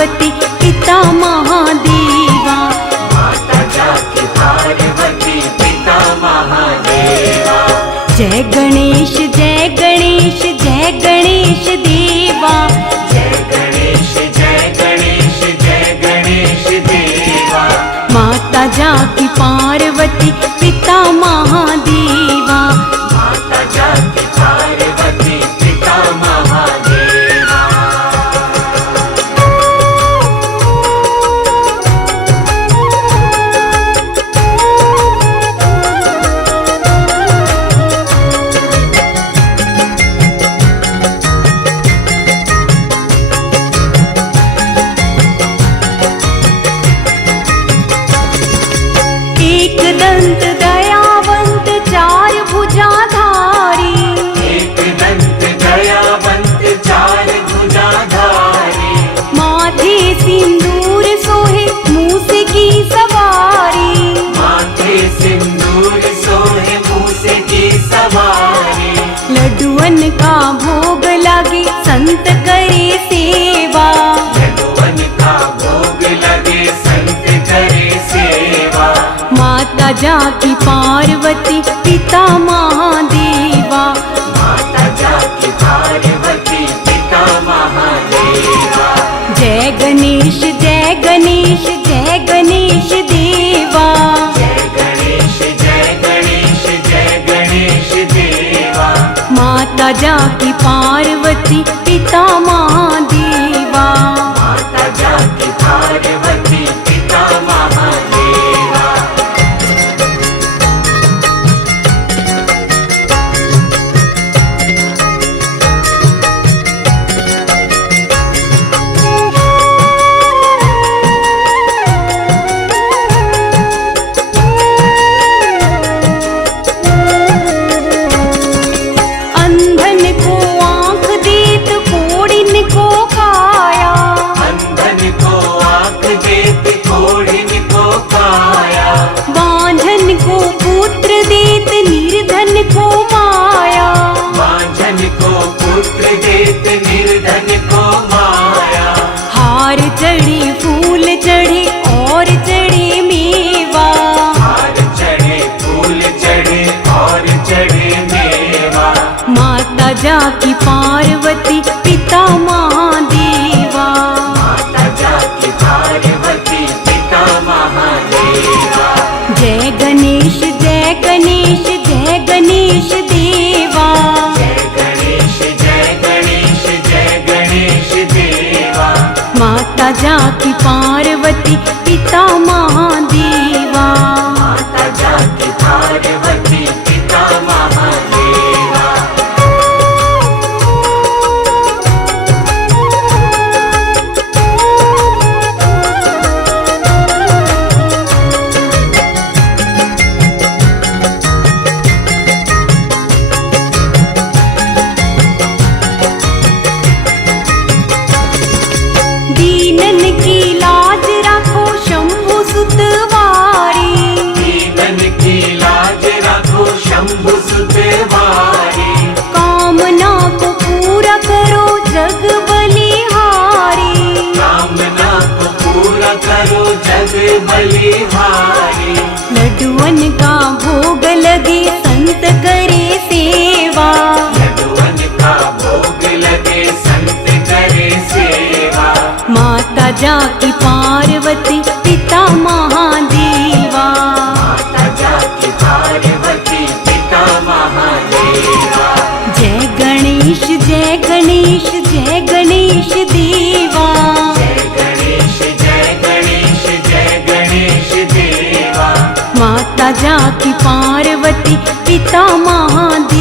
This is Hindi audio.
पार्वती पिता महादेवा। माता जाकी पार्वती पिता महादेवा। जय गणेश जय गणेश जय गणेश देवा। जय गणेश जय गणेश जय गणेश देवा। माता जाकी पार्वती पिता महादेवा। माता जाकी पार्वती पिता महादेवा। एक दंत दयावंत चार भुजाधारी। एक दंत दयावंत चार भुजाधारी। माथे सिंदूर सोहे मूस की सवारी। माथे सिंदूर सोहे मूस की सवारी। लड्डुअन का भोग लागे संत करे सेवा। लड्डुअन का भोग लगे संत करे सेवा। माता जाकी पार्वती पिता महादेवा। माता जाकी पार्वती पिता महादेवा। जय गणेश जय गणेश जय गणेश देवा। जय गणेश जय गणेश जय गणेश देवा। माता जाकी पार्वती पिता महादेवा। माता जाकी पार्वती पिता महादेवा। अंधन को आँख देत कोड़िन को काया। अंधन को आँख देत कोढ़िन को काया। बांझन को पुत्र देत निर्धन को माया। बांझन को पुत्र देत निर्धन को माया। हार चढ़े फूल चढ़े और चढ़े मेवा। हार चढ़े फूल चढ़े और चढ़े मेवा। माता जाकी पार्वती पिता महादेवा। माता जाकी पार्वती पिता महादेवा। जय गणेश जय गणेश जय गणेश देवा। जय गणेश जय गणेश जय गणेश देवा। माता जाकी पार्वती पिता महादेवा। माता जाकी पार्वती पिता महादेवा। दीनन की लाज राखो शंभु सुतवारी। दीनन की लाज रखो शंभु सुतवारी। कामना को पूरा करो जग बलिहारी। कामना को पूरा करो जग बलिहारी। लड्डुअन का भोग लगे संत करे सेवा। लड्डुअन का भोग लगे संत करे सेवा। माता जाकी पार्वती पिता महादेवा। माता जाकी पार्वती पिता महादेवा। जय गणेश जय गणेश जय गणेश देवा। जय गणेश जय गणेश जय गणेश देवा। माता जाकी पार्वती पिता महादेवा।